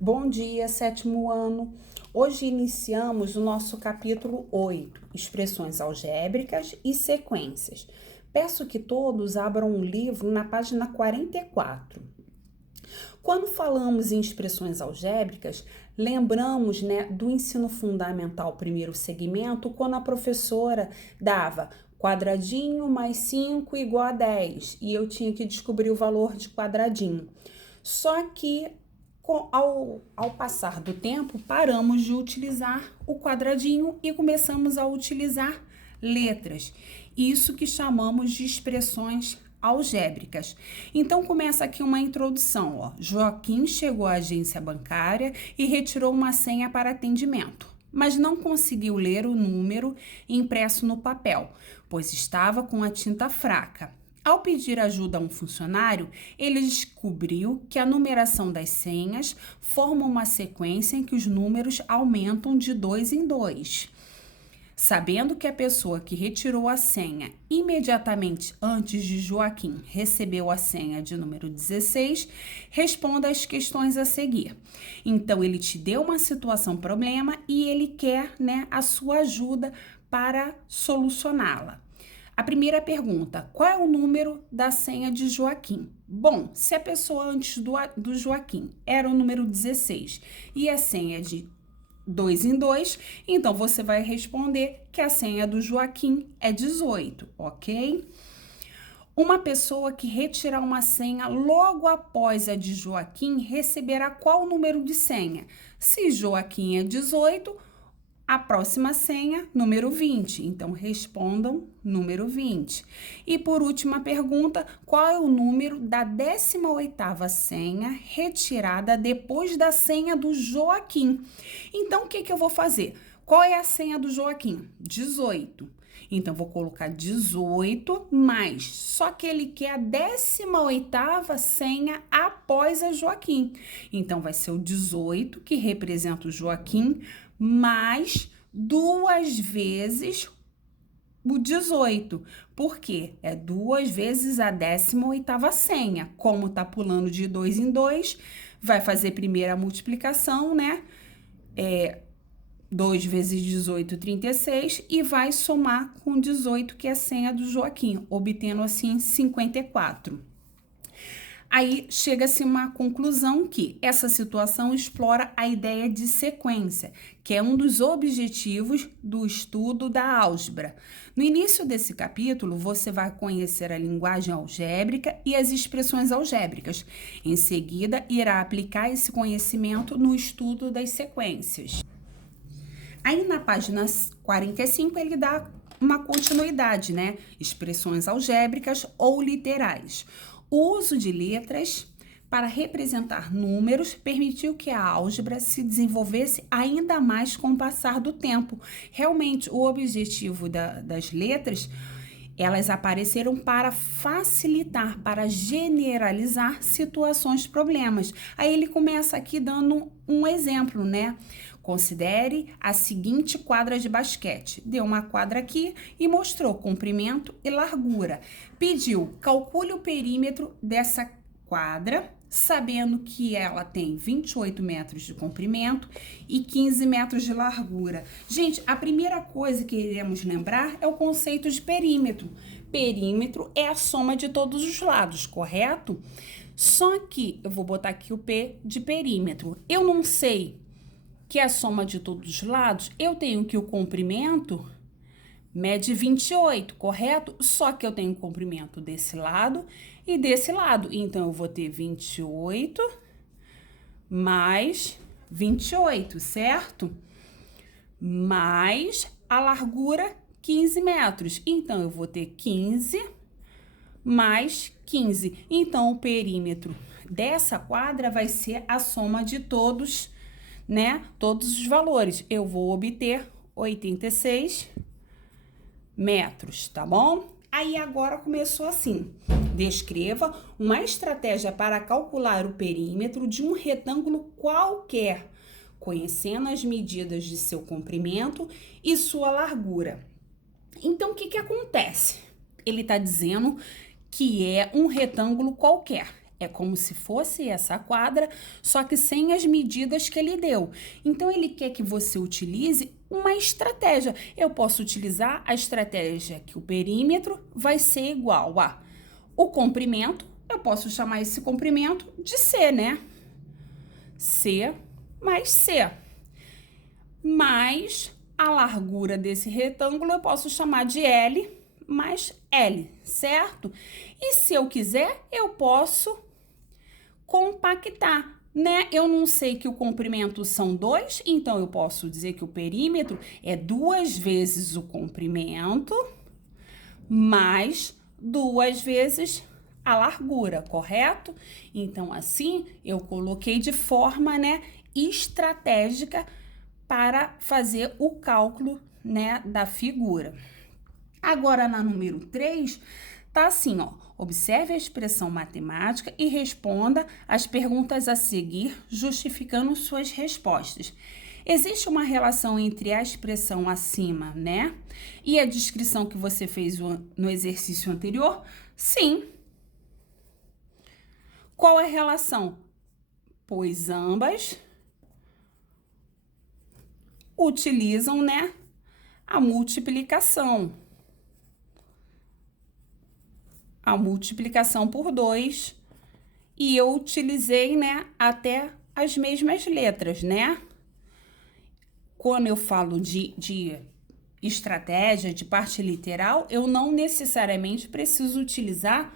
Bom dia, sétimo ano. Hoje iniciamos o nosso capítulo 8, expressões algébricas e sequências. Peço que todos abram um livro na página 44. Quando falamos em expressões algébricas, lembramos, do ensino fundamental primeiro segmento, quando a professora dava quadradinho mais 5 igual a 10 e eu tinha que descobrir o valor de quadradinho. Só que ao passar do tempo, paramos de utilizar o quadradinho e começamos a utilizar letras. Isso que chamamos de expressões algébricas. Então começa aqui uma introdução, ó. Joaquim chegou à agência bancária e retirou uma senha para atendimento, mas não conseguiu ler o número impresso no papel, pois estava com a tinta fraca. Ao pedir ajuda a um funcionário, ele descobriu que a numeração das senhas forma uma sequência em que os números aumentam de 2 em 2. Sabendo que a pessoa que retirou a senha imediatamente antes de Joaquim recebeu a senha de número 16, responda às questões a seguir. Então, ele te deu uma situação problema e ele quer, a sua ajuda para solucioná-la. A primeira pergunta, qual é o número da senha de Joaquim? Bom, se a pessoa antes do Joaquim era o número 16 e a senha de 2 em 2, então você vai responder que a senha do Joaquim é 18, ok? Uma pessoa que retirar uma senha logo após a de Joaquim receberá qual número de senha? Se Joaquim é 18, a próxima senha, número 20. Então, respondam número 20. E por última pergunta, qual é o número da 18ª senha retirada depois da senha do Joaquim? Então, o que eu vou fazer? Qual é a senha do Joaquim? 18. Então, vou colocar 18 mais. Só que ele quer a 18ª senha após a Joaquim. Então, vai ser o 18, que representa o Joaquim, mais 2 vezes o 18. Por quê? É 2 vezes a 18ª senha. Como tá pulando de 2 em 2, vai fazer primeiro a multiplicação, 2 vezes 18, 36, e vai somar com 18, que é a senha do Joaquim, obtendo assim 54. Aí chega-se uma conclusão que essa situação explora a ideia de sequência, que é um dos objetivos do estudo da álgebra. No início desse capítulo, você vai conhecer a linguagem algébrica e as expressões algébricas. Em seguida, irá aplicar esse conhecimento no estudo das sequências. Aí na página 45 ele dá uma continuidade, Expressões algébricas ou literais. O uso de letras para representar números permitiu que a álgebra se desenvolvesse ainda mais com o passar do tempo. Realmente, o objetivo das letras, elas apareceram para facilitar, para generalizar situações, problemas. Aí ele começa aqui dando um exemplo, Considere a seguinte quadra de basquete. Deu uma quadra aqui e mostrou comprimento e largura. Pediu, calcule o perímetro dessa quadra, sabendo que ela tem 28 metros de comprimento e 15 metros de largura. Gente, a primeira coisa que iremos lembrar é o conceito de perímetro. Perímetro é a soma de todos os lados, correto? Só que eu vou botar aqui o P de perímetro. Eu não sei que é a soma de todos os lados, eu tenho que o comprimento mede 28, correto? Só que eu tenho comprimento desse lado e desse lado. Então, eu vou ter 28 mais 28, certo? Mais a largura, 15 metros. Então, eu vou ter 15 mais 15. Então, o perímetro dessa quadra vai ser a soma de todos os valores. Eu vou obter 86 metros, tá bom? Aí agora começou assim. Descreva uma estratégia para calcular o perímetro de um retângulo qualquer, conhecendo as medidas de seu comprimento e sua largura. Então, o que acontece? Ele está dizendo que é um retângulo qualquer. É como se fosse essa quadra, só que sem as medidas que ele deu. Então, ele quer que você utilize uma estratégia. Eu posso utilizar a estratégia que o perímetro vai ser igual a o comprimento. Eu posso chamar esse comprimento de C, né? C mais C. Mais a largura desse retângulo eu posso chamar de L mais L, certo? E se eu quiser, eu posso compactar, né? Eu não sei que o comprimento são 2, então eu posso dizer que o perímetro é 2 vezes o comprimento mais 2 vezes a largura, correto? Então, assim, eu coloquei de forma, né, estratégica para fazer o cálculo, né, da figura. Agora, na número 3, tá assim, ó. Observe a expressão matemática e responda as perguntas a seguir, justificando suas respostas. Existe uma relação entre a expressão acima, né, e a descrição que você fez no exercício anterior? Sim. Qual é a relação? Pois ambas utilizam, né, a multiplicação. A multiplicação por 2, e eu utilizei, né, até as mesmas letras, né? Quando eu falo de estratégia, de parte literal, eu não necessariamente preciso utilizar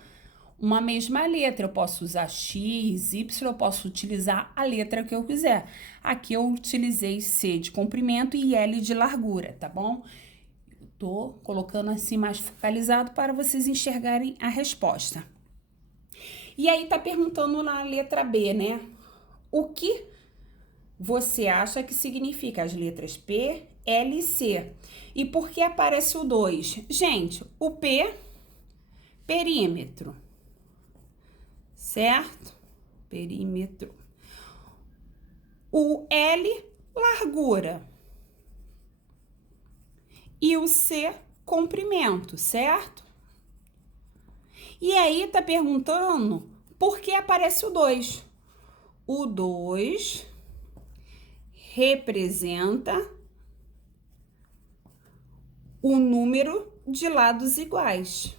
uma mesma letra. Eu posso usar X, Y, eu posso utilizar a letra que eu quiser. Aqui eu utilizei C de comprimento e L de largura, tá bom? Tô colocando assim mais focalizado para vocês enxergarem a resposta. E aí tá perguntando na letra B, né? O que você acha que significa as letras P, L e C? E por que aparece o 2? Gente, o P, perímetro, certo? Perímetro. O L, largura. E o C, comprimento, certo? E aí tá perguntando por que aparece o 2. O 2 representa o número de lados iguais.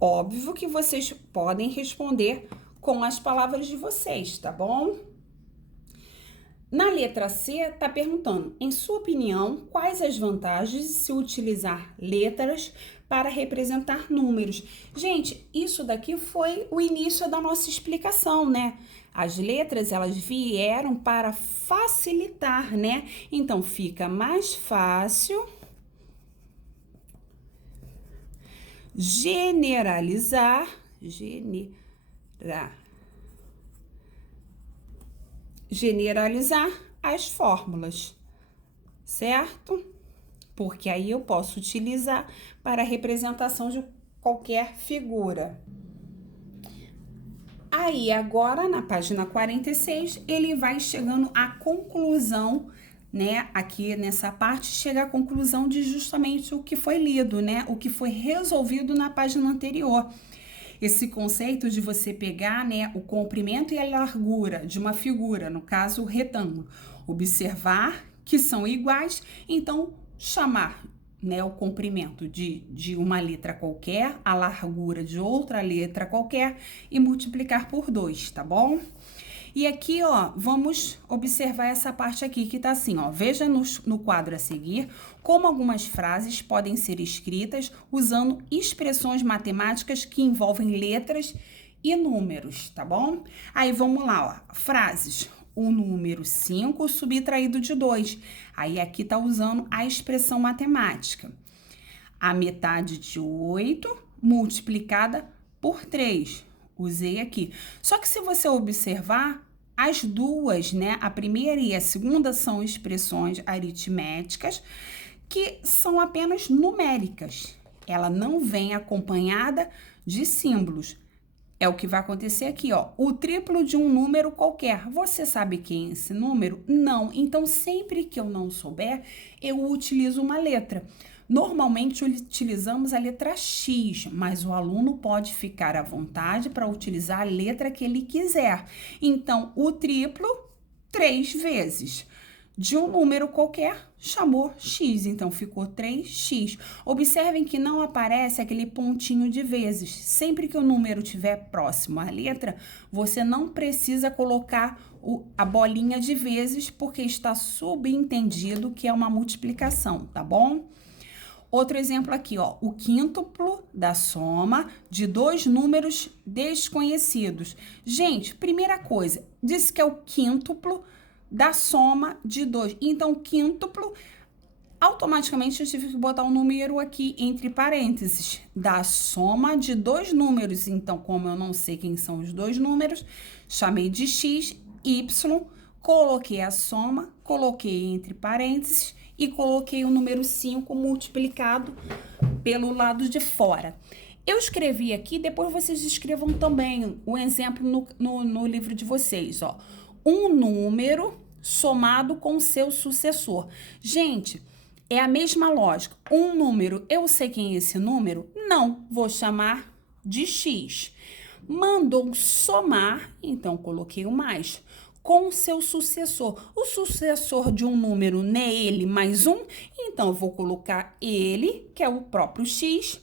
Óbvio que vocês podem responder com as palavras de vocês, tá bom? Na letra C, tá perguntando, em sua opinião, quais as vantagens de se utilizar letras para representar números? Gente, isso daqui foi o início da nossa explicação, né? As letras, elas vieram para facilitar, né? Então, fica mais fácil generalizar as fórmulas, certo? Porque aí eu posso utilizar para a representação de qualquer figura. Aí, agora, na página 46, ele vai chegando à conclusão, né? Aqui nessa parte, chega à conclusão de justamente o que foi lido, né? O que foi resolvido na página anterior. Esse conceito de você pegar, né, o comprimento e a largura de uma figura, no caso o retângulo, observar que são iguais, então chamar, né, o comprimento de uma letra qualquer, a largura de outra letra qualquer e multiplicar por 2, tá bom? E aqui, ó, vamos observar essa parte aqui que tá assim, ó. Veja no quadro a seguir como algumas frases podem ser escritas usando expressões matemáticas que envolvem letras e números, tá bom? Aí, vamos lá, ó. Frases. O número 5 subtraído de 2. Aí, aqui tá usando a expressão matemática. A metade de 8 multiplicada por 3. Usei aqui. Só que se você observar, as duas, né, a primeira e a segunda são expressões aritméticas que são apenas numéricas. Ela não vem acompanhada de símbolos. É o que vai acontecer aqui, ó. O triplo de um número qualquer. Você sabe quem é esse número? Não. Então, sempre que eu não souber, eu utilizo uma letra. Normalmente utilizamos a letra X, mas o aluno pode ficar à vontade para utilizar a letra que ele quiser. Então, o triplo, 3 vezes. De um número qualquer, chamou X, então ficou 3x. Observem que não aparece aquele pontinho de vezes. Sempre que o número estiver próximo à letra, você não precisa colocar a bolinha de vezes, porque está subentendido que é uma multiplicação, tá bom? Outro exemplo aqui, ó, o quíntuplo da soma de 2 números desconhecidos. Gente, primeira coisa, disse que é o quíntuplo da soma de 2. Então, quíntuplo, automaticamente eu tive que botar um número aqui entre parênteses, da soma de 2 números. Então, como eu não sei quem são os 2 números, chamei de x, y, coloquei a soma, coloquei entre parênteses e coloquei o número 5 multiplicado pelo lado de fora. Eu escrevi aqui, depois vocês escrevam também o exemplo no livro de vocês, ó. Um número somado com seu sucessor. Gente, é a mesma lógica. Um número, eu sei quem é esse número? Não, vou chamar de x. Mandou somar, então coloquei o mais, com seu sucessor. O sucessor de um número não é ele mais um? Então, eu vou colocar ele, que é o próprio x,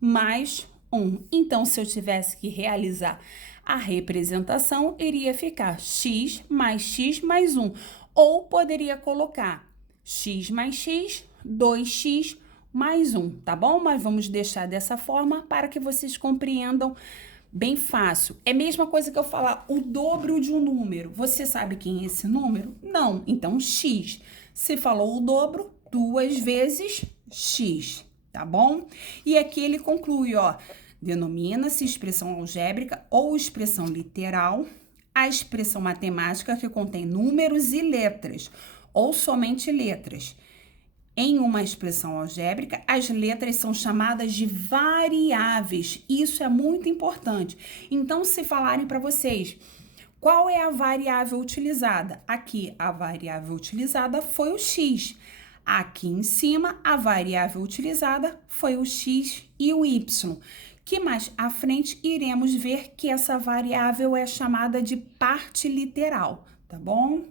mais 1. Então, se eu tivesse que realizar a representação, iria ficar x mais 1. Ou poderia colocar x mais x, 2x mais 1, tá bom? Mas vamos deixar dessa forma para que vocês compreendam bem fácil. É a mesma coisa que eu falar o dobro de um número. Você sabe quem é esse número? Não. Então, x. Se falou o dobro, 2 vezes x, tá bom? E aqui ele conclui, ó. Denomina-se expressão algébrica ou expressão literal a expressão matemática que contém números e letras, ou somente letras. Em uma expressão algébrica, as letras são chamadas de variáveis. Isso é muito importante. Então, se falarem para vocês, qual é a variável utilizada? Aqui, a variável utilizada foi o x. Aqui em cima, a variável utilizada foi o x e o y. Que mais à frente iremos ver que essa variável é chamada de parte literal, tá bom?